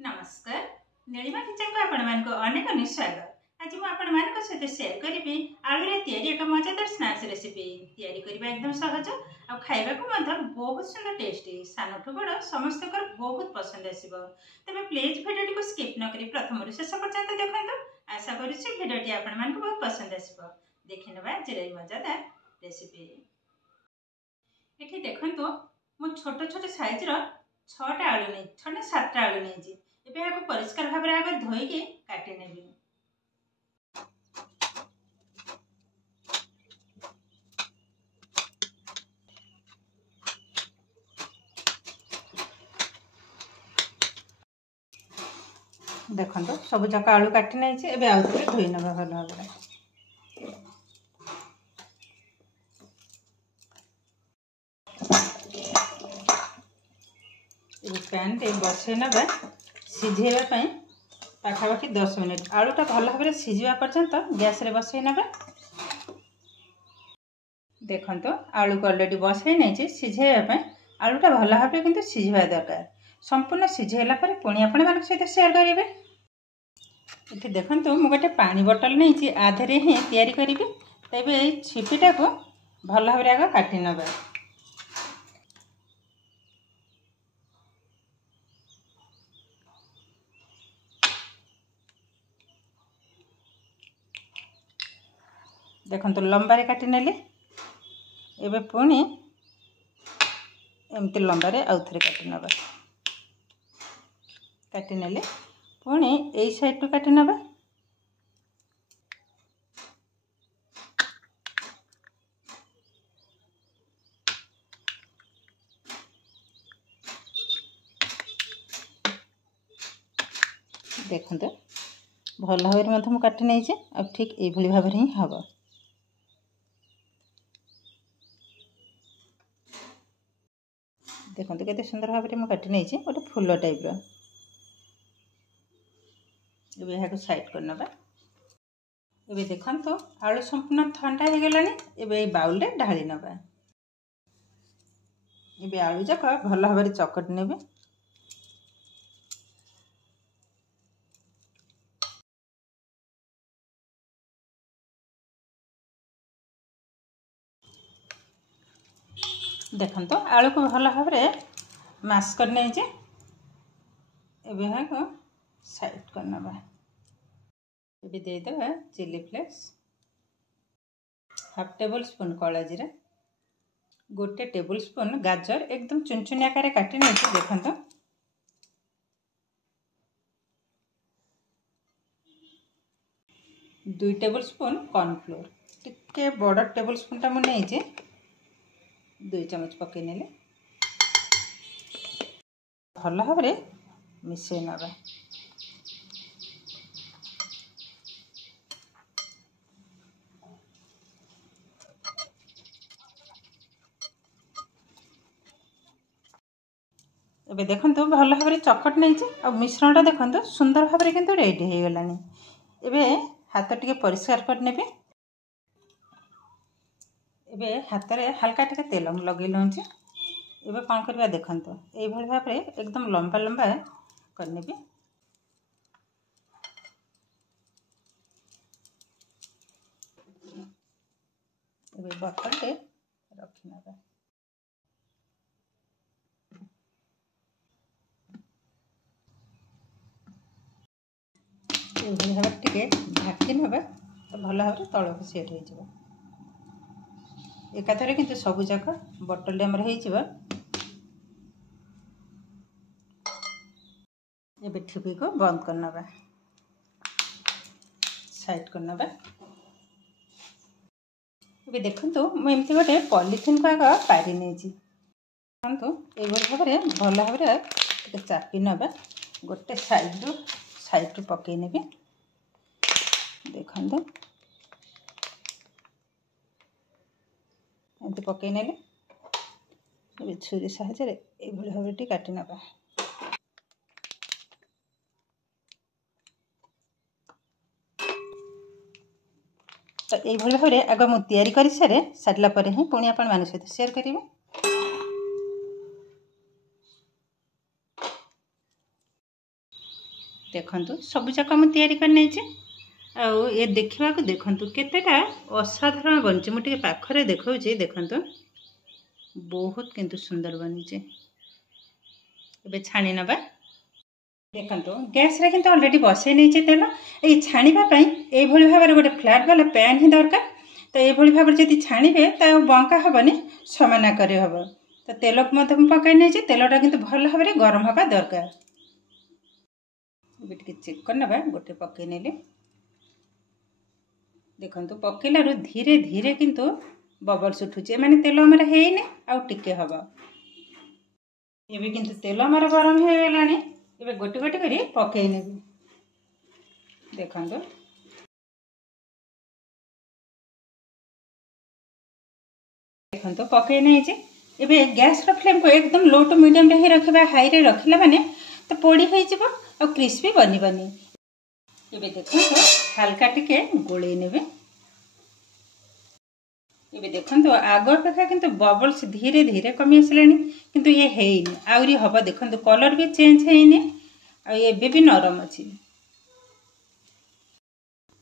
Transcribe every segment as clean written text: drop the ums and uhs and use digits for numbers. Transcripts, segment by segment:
नमस्कार नीलिमा किचन को आपण को अनेक स्वागत। आज मुझे सहित शेयर करी आलू एक मजेदार स्नैक्स रेसिपी तैयारी करबा एकदम सहज आ खाइबा को बहुत सुंदर टेस्टी सानठू बड़ समस्त बहुत पसंद आसीबो। तबे प्लीज वीडियो को स्किप न करी प्रथम रु शेष पर्यंत देखंतु। आशा करूछि वीडियो आपण को बहुत पसंद आसीबो। देखि नबा जिरै मजेदार रेसिपी। एठी देखंतु मु छोट छोट साइज रो 6टा आलू नै 6 ना 7टा आलू नै एबे आको परिष्कार भाव रे आगे धोई के काटी नेबी। देखंतो सब जक आलू काटी नै छै एबे आउथरे धोई नेबा भल भाव रे। ए पैन रे बसे नेबा सिझेबा पई पाखापाखि 10 मिनिट आलूटा भल भाव सिझा पर्यंत गैस रे बसई नेबा। देखंतो आलू को ऑलरेडी बसई नै सिझेबा पई आलूटा भल भाव किंतु सिझवा दरकार। संपूर्ण सिझेला पर पुणी आपण मानक सहित शेयर करिवे। इथे देखंतो मु गोटे पानी बोतल नै आधे रे ही तैयारी करिवे। तबे छिपीटा को भल भाव आगे काटी नेबा। देखंतो लंबारे काटी नेले एबे पुणी एमती लंबारे आउथरे काटी नेबा। काटी नेले पुणी एई साइड टू काटी नेबा। देखंतो भल भाव मु काटी नै जे अब ठीक एई भली भाव रे ही हबो। देखते केते सुंदर भाव में काटी नहीं गोटे फूल टाइप रो। यहाँ साइड करनबा। एबे देखंतो आलू संपूर्ण ठंडा हो गलानी एबे बाउल रे ढाली नबा। एबे आलू जाक भल भाव चकट नेबे। देखंतो आलू को भल भाव मास कर नै जे एबे यहाँ को साइड करनबा। एबे दे देबा chili flakes half tablespoon काला जीरा गोटे टेबल स्पून गाजर एकदम चुनचुनी आकार काटी नै जे। देखंतो 2 टेबल स्पून कॉर्नफ्लोर टिके बड़ टेबल स्पून टा मु नै जे 2 चम्मच पकई नेले भल भाव मिसई नबा। एबे देखंतो भल भाव चकट नै आ मिश्रणटा देखंतो सुंदर भाव किंतु रेडी हो गलानी। एबे हाथ टिके परिष्कार कर नेबे। एबे हाथ रे हल्का टिके तेल लगे लौचे। एबे कौन करबा देखंतो एई भली भाव एकदम लंबा लंबा करनेबे। एबे बोतल रे रखी नबा। एई भली भाव टिके ढाकी नबा तो भल भाव तळ को सेट हो जिवो। एकाथरे किंतु सबु जाक बोतल हमर हे जिवो। एबे ठिपी को बंद करनबा साइड करनबा। एबे देखंतु मु एमती गोटे पॉलिथिन को आगा पारी नै छी। देखंतु ए भाव भल भाव चापी नबा गोटे साइड रु पकई नेबे। देखंतु एमती पकई नेले एबे छुरी साहाय्य रे ए भली भाव टी काटी नबा। तो ये भाव में आग मुझे तैयारी कर सारा पर ही पुणी आपण मान सहित शेयर करेंगे। देखंतु सब जाक हम तैयारी कर नहीं आउ ये देखा देखंतु केतेटा असाधारण बनी मुझे पाखरे देखौछि देखंतु बहुत किंतु सुंदर बनी छाणी नबा देखंतु गैस रे किंतु ऑलरेडी बसई नहीं तेल ये छाणीबा पई ए भली भाबरे गोटे फ्लैट वाला पैन ही दरकार तो ये भली भाबरे जदि छाणीबे ता बंका हबनी समान आकार हब तो तेल मध्य पकाई नहीं तेलटा किंतु भल भाबरे गरम हबा दरकार टिके चेक करनबा गोटे पकई नेले देखंतु पकेलारु धीरे धीरे किंतु बबल्स उठुचे माने तेल हमर हेइने आउ टिके हबा एबे किंतु तेल हमर गरम हे गेलानी एबे गोटे गोटे करी पकई नेबे देखंतु देखंतु पकई नै जे एबे गैस रो फ्लेम को एकदम लो टू मीडियम रे ही रखबा हाई रे रखिला माने तो पोड़ी होई जिवो और क्रिस्पी बनी बनी एबे देखंतु हल्का टिके गोळे नेबे एबे देखंतु आगो अपेक्षा किंतु बबल्स धीरे धीरे कमी आसलानी किंतु ये हेइनी आउरी हबा देखंतु कलर भी चेंज हेइनी आ एबे भी नरम अछि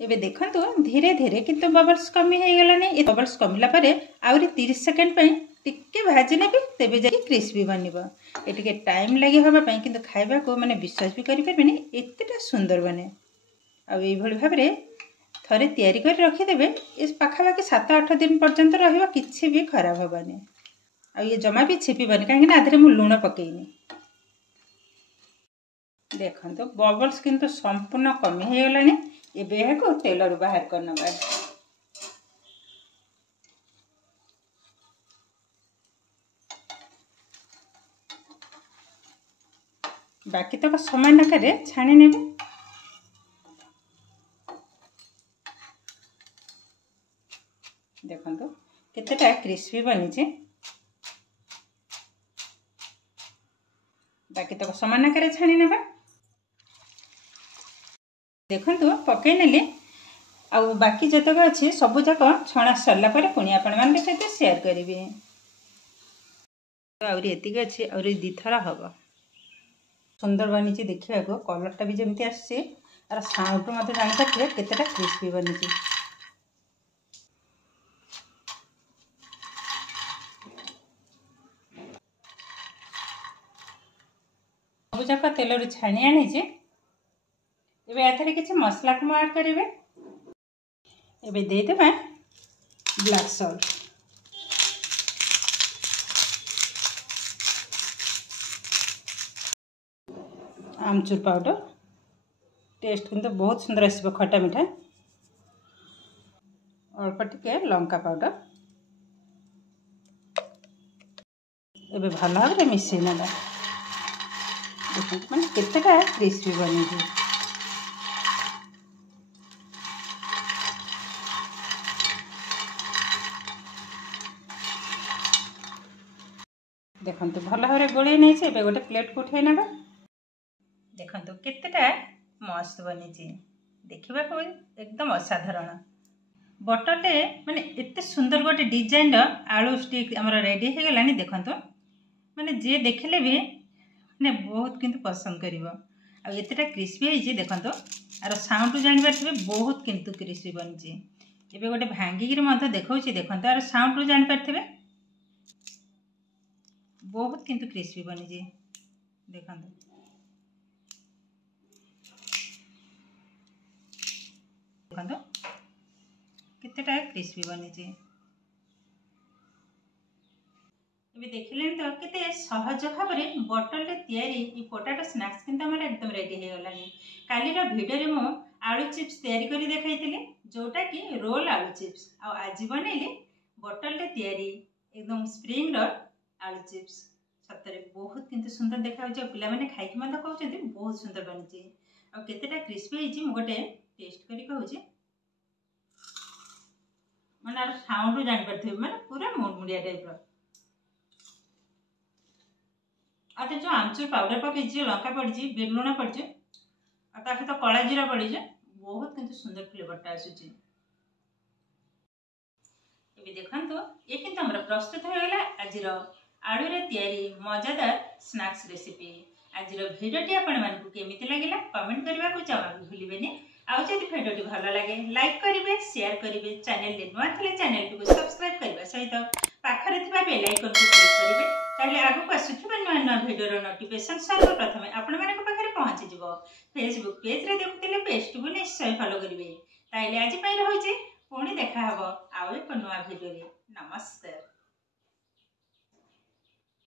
एबे देखंतु धीरे धीरे किंतु बबल्स कमी हे गेलानी ए बबल्स कमिला परे आउरी 30 सेकंड पई टिके भाजी नेबे तेबे जाई क्रिस्पी बनिबो ए टिके टाइम लागि हबा पई किंतु खाइबा को माने विश्वास भी करि परबेनी एतेटा सुंदर बने आ एई भली भाबरे थरे तैयारी कर रखी देबे इस पाखापाखि 7-8 दिन पर्यंत रहिबा किछि भी खराब हबानी आ ये जमा भी छिपिबनी काहे ना आधरे मु लूण पकेइनी देखंतु बबल्स किंतु संपूर्ण कमी हे गेलानी एबे हेको तेल रु बाहर करनबा बाकी तक समान आकार छाणी नेबे देखंतु केतेटा क्रिस्पी बनी बाकी तक समान आकार छाणी नेबा देखंतु पकई नेली आ बाकी जतक अछि सब जाक छणा सरला परे पुणी आपण मान के सहित शेयर करिवे आउरी एतिक अछि आउरी दिथरा हबो सुंदर बनी देखिया को कलरटा भी जेमती आसी आर साउंड मते जानि पाथे केतेटा क्रिस्पी बनी सब जाक तेल रु छाणी आनी एबे एथरे किछि मसला को ऐड करिवे एबे दे देबा ब्लैक सॉल्ट आमचूर पाउडर टेस्ट किंतु बहुत सुंदर आसीबो खट्टा मीठा अल्प टिके लंका पाउडर एबे भल भाबरे मिसई नेला देखंतु माने केतेटा क्रिस्पी बनी देखंतु भल भाबरे गोळे नै छै एबे गोटे प्लेट को उठै नेबा देखंतु केतेटा मस्त बनी देखा को एकदम असाधारण बटरटे माने एते सुंदर गोटे डिजाइन आलू स्टिक हमर रेडी हो गलानी देखंतु माने जे देखले भी माने बहुत किंतु पसंद करिवो आ एतेटा क्रिस्पी होई देखंतु आर साउंड जानि पारथिबे बहुत किंतु क्रिस्पी बनी एबे गोटे भांगी गिर मध देखौछि देखंतु आर साउंड जानि पारथिबे बहुत किंतु क्रिस्पी बनी देखंतु देखंतु केतेटा क्रिस्पी बनी एबे देखिलेन तो केते सहज भाबरे बटल रे तयारी ई पोटैटो स्नैक्स किंतु हमर एकदम रेडी हे गलानी काली रो वीडियो रे मो आलू चिप्स तयारी करी देखाइतिले जोटा कि रोल आलू चिप्स आ आज बनैले बटल रे तयारी एकदम स्प्रिंग रो आलू चिप्स सतरे बहुत किंतु सुंदर देखा हो पिला माने खाइ कि मत कहउछथि बहुत सुंदर बनी आ केतेटा क्रिस्पी हिची मु गोटे टेस्ट करी कहउछि माने आर साउंड जानि परथि माने पूरा मुड़मुड़िया टाइप रो आते जो आमचूर पाउडर पकई लंका पड़ी बेलुण पड़ी सहित कला जीरा पड़ी बहुत किंतु सुंदर फ्लेवरटा आसूची देखो ये किंतु प्रस्तुत हो गला आज आलू रे तैयारी मजादार स्नैक्स रेसिपी आज भिडियोटी आपको केमिति लगिला कमेंट करने को जमा भी भूलिबेनी। आउ जदि भिडियोटी भल लगे लाइक करेंगे, शेयर करेंगे, चैनल नुआ थे चैनल को सब्सक्राइब करने सहित पाखरे थिबा बेल आइकन को क्लिक करेंगे। ताहले आगु आसुथिबा नुआ नुआ भिडियोर नोटिफिकेशन सर्वप्रथम आपण मानक पाखरे पहुंची जिवो। फेसबुक पेज रे देखुतिले पेज को निश्चय फॉलो करेंगे। ताहले आज पई रहुची पुणी देखा हबो आउ एक नुआ भिडियो रे। नमस्कार।